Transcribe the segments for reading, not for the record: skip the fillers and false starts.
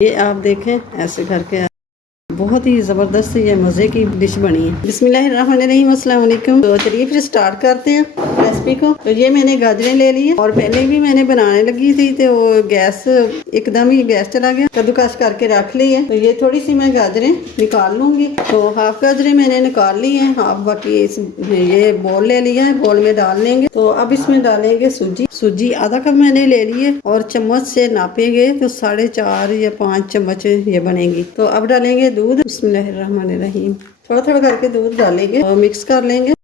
ये आप देखें ऐसे करके बहुत ही ज़बरदस्त ये मज़े की डिश बनी है। बिस्मिल्लाहिर्रहमानिर्रहीम, अस्सलाम वालेकुम। तो चलिए फिर स्टार्ट करते हैं रेसिपी को। तो ये मैंने गाजरें ले ली है और पहले भी मैंने बनाने लगी थी तो वो गैस एकदम ही गैस चला गया, कद्दूकस करके रख ली है। तो ये थोड़ी सी मैं गाजरें निकाल लूँगी। तो हाफ गाजरें मैंने निकाल ली हैं, हाफ बाकी ये बोल ले लिया है, बोल में डाल लेंगे। तो अब इसमें डालेंगे सूजी आधा कप मैंने ले ली है और चम्मच से नापेंगे तो 4.5 या 5 चम्मच ये बनेगी। तो अब डालेंगे दूध। बिस्मिल्लाहिर्रहमानिर्रहीम, थोड़ा थोड़ा करके दूध डालेंगे और मिक्स कर लेंगे।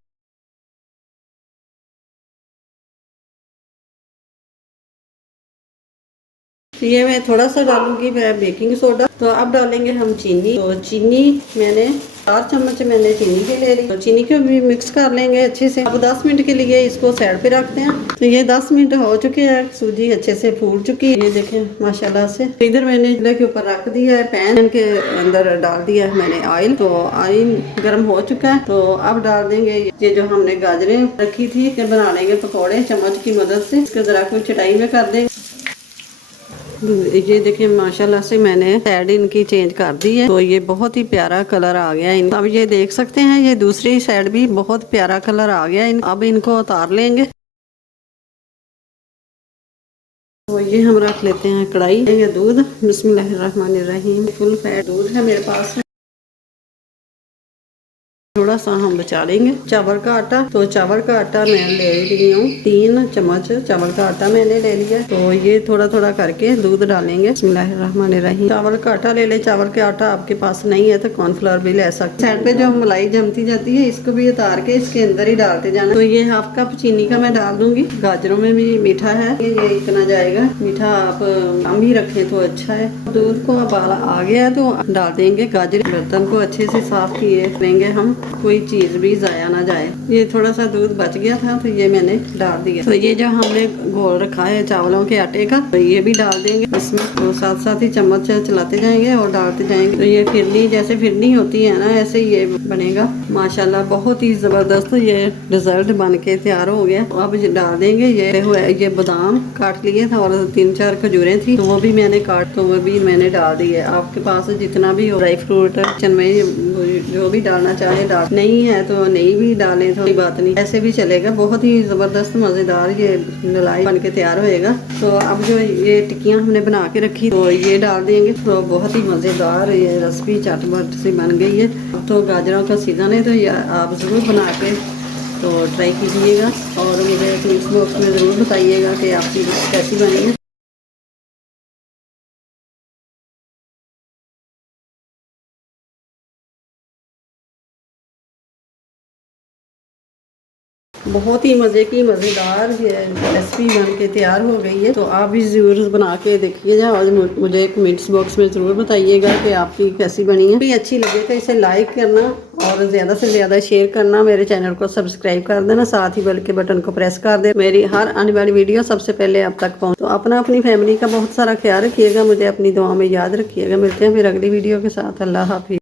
तो ये मैं थोड़ा सा डालूंगी मैं बेकिंग सोडा। तो अब डालेंगे हम चीनी। तो चीनी मैंने 4 चम्मच मैंने चीनी की ले ली। तो चीनी को भी मिक्स कर लेंगे अच्छे से। अब 10 मिनट के लिए इसको साइड पे रखते हैं। तो ये 10 मिनट हो चुके हैं, सूजी अच्छे से फूल चुकी है, ये देखें माशाल्लाह से। तो इधर मैंने चूल्हे के ऊपर रख दिया है, पैन के अंदर डाल दिया है मैंने ऑयल। तो ऑयल गर्म हो चुका है। तो अब डाल देंगे ये जो हमने गाजरें रखी थी, बना लेंगे पकौड़े चम्मच की मदद से। इसको जरा कुछ चटाई में कर देंगे। ये देखिए माशाल्लाह से मैंने साइड इनकी चेंज कर दी है। तो ये बहुत ही प्यारा कलर आ गया है। अब ये देख सकते हैं ये दूसरी साइड भी बहुत प्यारा कलर आ गया है। अब इनको उतार लेंगे। तो ये हम रख लेते हैं कढ़ाई या दूध। बिस्मिल्लाहिर्रहमानिर्रहीम, फुल फैट दूध है मेरे पास। थोड़ा सा हम बचा लेंगे चावल का आटा। तो चावल का आटा मैं ले रही हूँ 3 चम्मच चावल का आटा मैंने ले लिया। तो ये थोड़ा थोड़ा करके दूध डालेंगे। बिस्मिल्लाहिर्रहमानिर्रहीम, चावल का आटा ले ले। चावल का आटा आपके पास नहीं है तो कॉर्नफ्लोर भी ले सकते। साइड पे जो मलाई जमती जाती है इसको भी उतार के इसके अंदर ही डालते जाना। तो ये हाफ कप चीनी का मैं डाल दूंगी। गाजरों में भी मीठा है, ये इतना जाएगा। मीठा आप कम ही रखें तो अच्छा है। दूध को अब आ गया तो डाल देंगे गाजर। बर्तन को अच्छे से साफ किए लेंगे हम, कोई चीज भी जाया ना जाए। ये थोड़ा सा दूध बच गया था तो ये मैंने डाल दिया। तो ये जो हमने घोल रखा है चावलों के आटे का, तो ये भी डाल देंगे इसमें। तो साथ साथ ही चम्मच चलाते जाएंगे और डालते जाएंगे। तो ये फिरनी जैसे फिरनी होती है ना, ऐसे ये बनेगा। माशाल्लाह बहुत ही जबरदस्त ये डिजर्ट बन के तैयार हो गया। अब डाल देंगे ये बादाम काट लिए था और 3-4 खजूरें थी, तो वो भी मैंने काट, तो वो भी मैंने डाल दी है। आपके पास जितना भी हो ड्राई फ्रूट किचन में जो भी डालना चाहे डाल, नहीं है तो नहीं भी डालें तो कोई बात नहीं, ऐसे भी चलेगा। बहुत ही ज़बरदस्त मज़ेदार ये मलाई बन के तैयार होएगा। तो अब जो ये टिक्कियाँ हमने बना के रखी तो ये डाल देंगे। तो बहुत ही मज़ेदार ये रेसिपी चटपट सी बन गई है। तो गाजरों का सीज़न है तो ये आप ज़रूर बना के तो ट्राई कीजिएगा और मुझे कमेंट्स बॉक्स में ज़रूर बताइएगा कि आपकी कैसी बनी है। बहुत ही मज़े की मज़ेदार रेसिपी बन के तैयार हो गई है। तो आप भी ज़रूर बना के देखिएगा और मुझे कमेंट्स बॉक्स में ज़रूर बताइएगा कि आपकी कैसी बनी है। भी अच्छी लगे तो इसे लाइक करना और ज़्यादा से ज़्यादा शेयर करना। मेरे चैनल को सब्सक्राइब कर देना, साथ ही बेल के बटन को प्रेस कर दे, मेरी हर आने वाली वीडियो सबसे पहले आप तक पहुँच। तो अपनी फैमिली का बहुत सारा ख्याल रखिएगा, मुझे अपनी दुआ में याद रखिएगा। मिलते हैं फिर अगली वीडियो के साथ। अल्लाह हाफिज़।